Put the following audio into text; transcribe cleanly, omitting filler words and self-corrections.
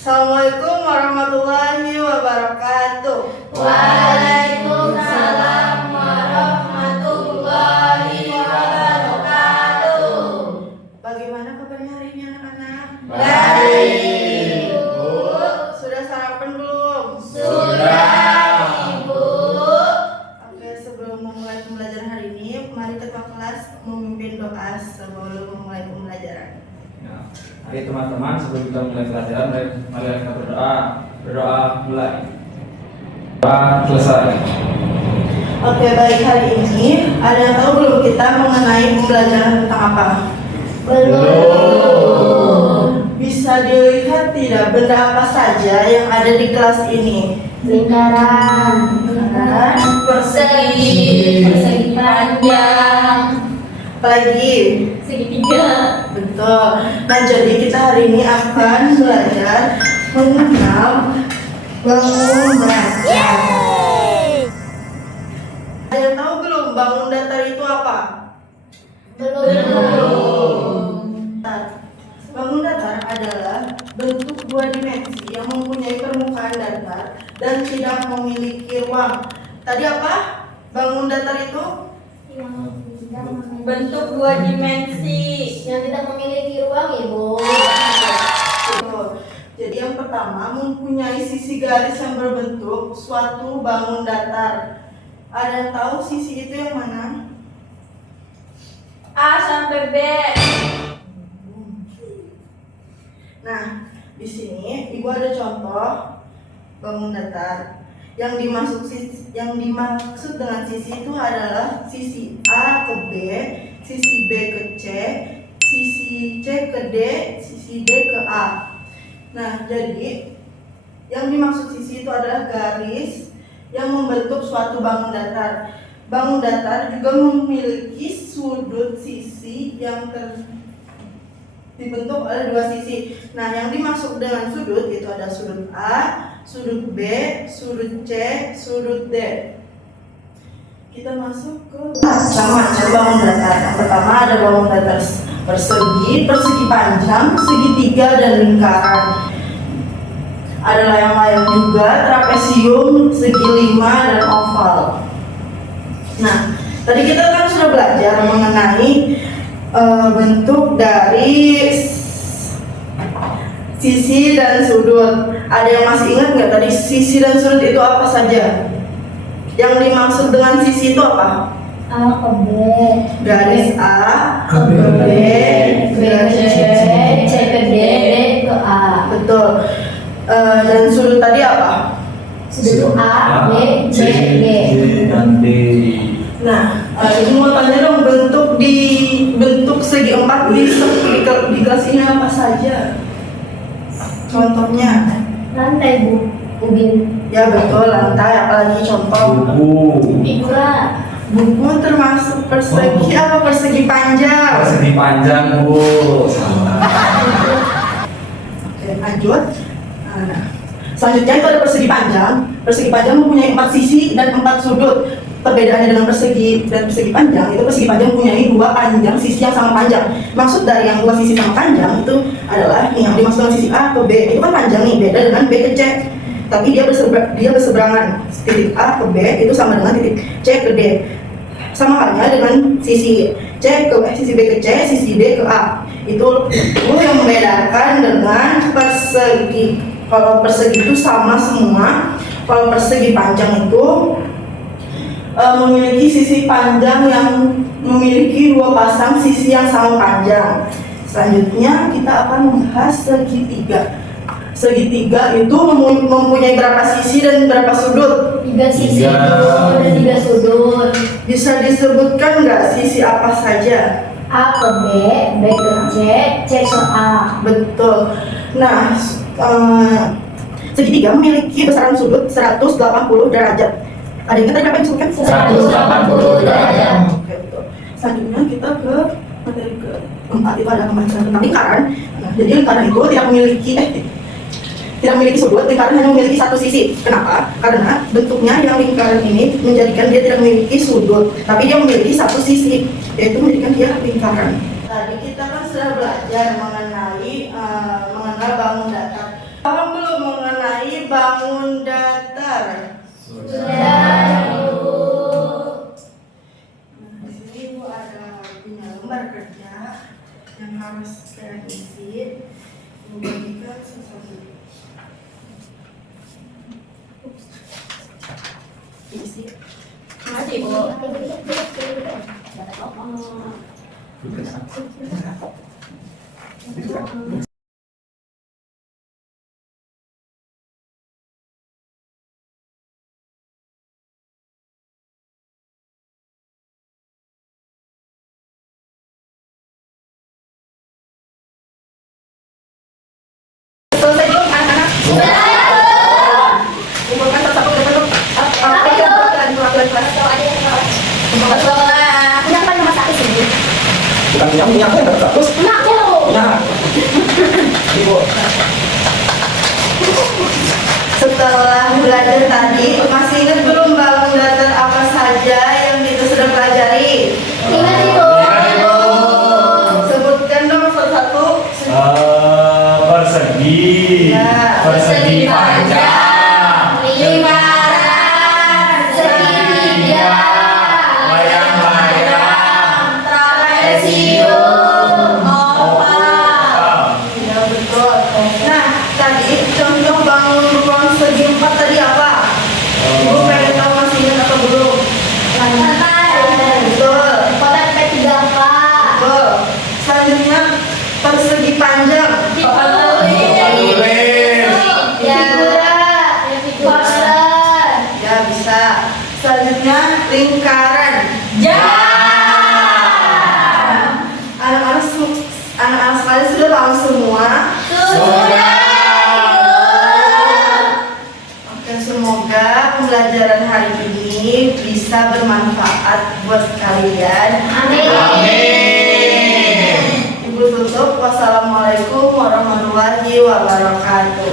Assalamualaikum warahmatullahi wabarakatuh. Waalaikumsalam warahmatullahi wabarakatuh. Bagaimana kabarnya hari ini anak-anak? Baik, Bu. Sudah sarapan belum? Sudah, Ibu. Oke, sebelum memulai pembelajaran hari ini, mari ketua kelas memimpin doa sebelum memulai pembelajaran. Ya. Mari teman-teman, sebelum kita mulai pelajaran, mari kita berdoa. Berdoa mulai. Doa selesai. Oke, baik, hari ini ada yang tahu belum kita mengenai pembelajaran tentang apa? Belum. Bisa dilihat tidak benda apa saja yang ada di kelas ini? Lingkaran, persegi panjang, Apalagi? segitiga. Betul. Nah, jadi kita hari ini akan belajar mengenal bangun datar. Ada yang tahu belum bangun datar itu apa? Belum. Bangun datar adalah bentuk dua dimensi yang mempunyai permukaan datar dan tidak memiliki ruang. Tadi apa? Bangun datar itu? Bentuk dua dimensi yang tidak memiliki ruang, Ibu. Betul. Jadi yang pertama mempunyai sisi garis yang berbentuk suatu bangun datar. Ada yang tahu sisi itu yang mana? A sampai B. Nah, di sini Ibu ada contoh bangun datar. Yang dimaksud dengan sisi itu adalah sisi A ke B, sisi B ke C, sisi C ke D, sisi D ke A. Nah, jadi yang dimaksud sisi itu adalah garis yang membentuk suatu bangun datar. Bangun datar juga memiliki sudut sisi yang dibentuk oleh dua sisi. Nah, yang dimaksud dengan sudut itu ada sudut A, sudut B, sudut C, sudut D. Kita masuk ke macam-macam bangun datar. Yang pertama ada bangun datar persegi, persegi panjang, segitiga, dan lingkaran. Ada layang-layang juga, trapesium, segi lima, dan oval. Nah, tadi kita kan sudah belajar mengenai bentuk dari sisi dan sudut. Ada yang masih ingat nggak tadi sisi dan sudut itu apa saja? Yang dimaksud dengan sisi itu apa? A ke B, Garis A ke B, B ke C, C ke D, D ke A. betul. Dan sudut tadi apa? Sudut A, B, C, D. dan D. Nah, ibu mau tanya dong, bentuk segi empat di kelas ini apa saja? Contohnya? Lantai, Bu. Ubin. Ya betul, lantai. Apalagi contoh? Buku. Figura. Buku termasuk persegi apa persegi panjang? Persegi panjang, Bu. Salah. Oke, lanjut. Nah, selanjutnya itu ada persegi panjang. Persegi panjang mempunyai 4 sisi dan 4 sudut. Perbedaannya dengan persegi dan persegi panjang itu persegi panjang mempunyai 2 panjang sisi yang sama panjang. Maksud dari yang 2 sisi sama panjang itu adalah yang dimaksud dengan sisi A ke B itu kan panjang nih, beda dengan B ke C. Tapi dia berseberangan. Titik A ke B itu sama dengan titik C ke D. Sama halnya dengan sisi sisi B ke C, sisi D ke A. Itu yang membedakan dengan persegi. Kalau persegi itu sama semua. Kalau persegi panjang itu memiliki sisi panjang yang memiliki 2 pasang sisi yang sama panjang. Selanjutnya kita akan membahas segitiga. Segitiga itu mempunyai berapa sisi dan berapa sudut? 3 sisi Tiga. dan 3 sudut. Bisa disebutkan nggak sisi apa saja? A ke B, B ke C, C ke A. Betul. Nah, segitiga memiliki besaran sudut 180 derajat. Ada yang tadi berapa yang disebutkan? 180 derajat. Oke, betul. Selanjutnya kita ke materi keempat, itu ada pembahasan tentang lingkaran. Nah, jadi lingkaran itu tidak memiliki sudut, lingkaran hanya memiliki satu sisi. Kenapa? Karena bentuknya yang lingkaran ini menjadikan dia tidak memiliki sudut, tapi dia memiliki satu sisi, yaitu menjadikan dia lingkaran. Tadi kita kan sudah belajar mengenai mengenal bangun datar. Paham bangun datar. Sudah, Ibu. Nah, di sini Ibu ada punya lembar kerja yang harus saya isi. Ibu bagikan sesuatu. Isi. Makasih, Ibu. Selesai belum anak-anak? Kumpulkan satu-satu dulu. Perwakilan kelas. Punya apa nomor satu sini? Bukan punya aku yang terus. Punya aku. Punya. Ibu. Setelah belajar tadi, masih ingat belum bangun datar apa saja yang kita sudah pelajari? Ingat, Ibu. Sebutkan dong satu-satu. Persegi, Ya. persegi panjang, Lingkaran, segitiga, layang-layang, trapesium, oval. Ya betul. Nah, tadi contoh bangun ruang segi 4 tadi apa? Ibu pengen tahu masih ingat atau belum? Betul. Kotak P3 apa? Betul. Selanjutnya persegi panjang. Ya bisa. Selanjutnya lingkaran. Anak-anak sekalian sudah tahu semua. Oke, semoga pembelajaran hari ini bisa bermanfaat buat kalian. Ibu tutup. Wassalamualaikum warahmatullahi wabarakatuh.